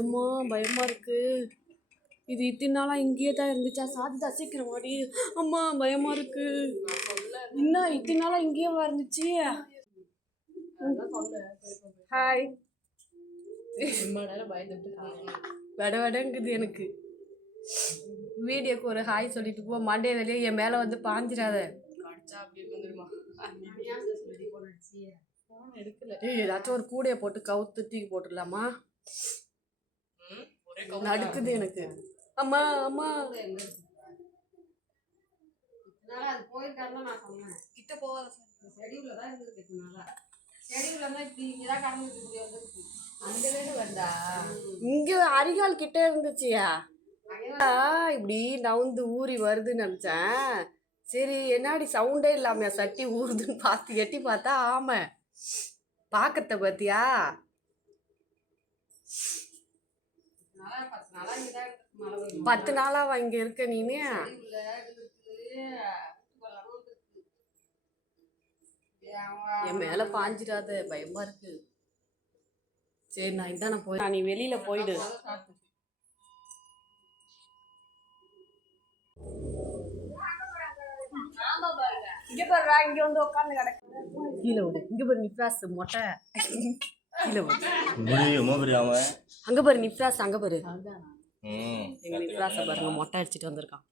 அம்மா பயமா இருக்கு. இது இத்தனை நாளா இங்கேயே தான் இருந்துச்சா? சாதிதா சீக்கிரம் வாடி. அம்மா பயமா இருக்கு. இன்னும் இத்தனை நாளா இங்கேயே இருந்துச்சு. ஹாய். வட வடங்குது எனக்கு. வீடியோக்கு ஒரு ஹாய் சொல்லிட்டு போ. மண்டே வெளியே என் மேல வந்து பாஞ்சிடாத. ஏதாச்சும் ஒரு கூடைய போட்டு கவுத்து தூக்கி போட்டுடலாமா? நடுக்குது எனக்கு. அம்மா அம்மா இங்க அரிகால் கிட்ட இருந்துச்சியா? இப்படி நவுந்து ஊறி வருதுன்னு நினைச்சேன். சரி என்னாடி சவுண்டே இல்லாம சட்டி ஊறுதுன்னு பார்த்து எட்டி பார்த்தா ஆமை. பாக்கத்த பாத்தியா? பத்து நாளாவா இங்க இருக்க நீனு? என் மேல பாஞ்சிடாத, பயமா இருக்கு. சரி நான் இதான போய் நீ வெளியில போயிடு. இங்க பாருடா, இங்க வந்து உட்காந்து கிடக்கு. கீழே விடு. இங்க பாரு நிப்ராஸ் மொட்டை. கீழே விடு. அங்க பாரு நிப்ராஸ், அங்க பாரு. எங்க நிப்ராஸ பாருங்க, மொட்டை அடிச்சுட்டு வந்திருக்கான்.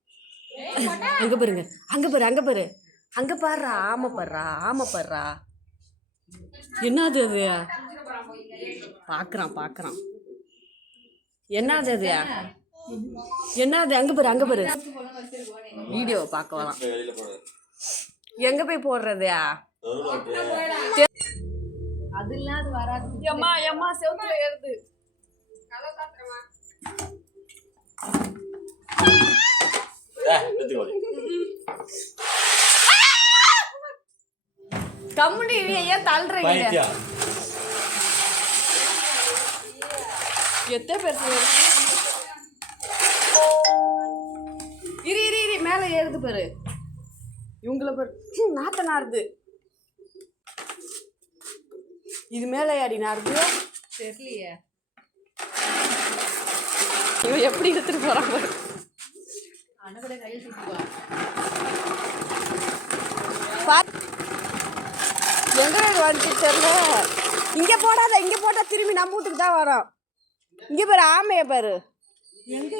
அங்க பாருங்க, அங்க பாரு, அங்க பாரு, அங்க பாருடா. ஆமை பாருடா, ஆமை பாருடா. என்னது அது? பாக்குறான் பாக்குறான். என்னது அது? என்னது? அங்க பாரு, அங்க பாரு. வீடியோ பார்க்க வரலாம். எங்க போய் போடுறது? அதெல்லாம் அது வராது. எம்மா எம்மா செவுத்துல ஏறுது. கம்முனி ஏன் தள்ளுறீங்க? எத்தனை பேர் இரு இரு இரு, மேல ஏறுது பாரு. இவங்கள பாரு, நாத்த நாருது. இது மேல ஏடி நாருது தெரியலையே. இவன் எப்படி எடுத்துட்டு போறான் பாரு. எங்க வந்து தெரியல. இங்க போடாத, இங்க போட்டா திரும்பி நம்ம வீட்டுக்கு தான் வரோம். இங்க பாரு ஆமைய பாரு. எங்க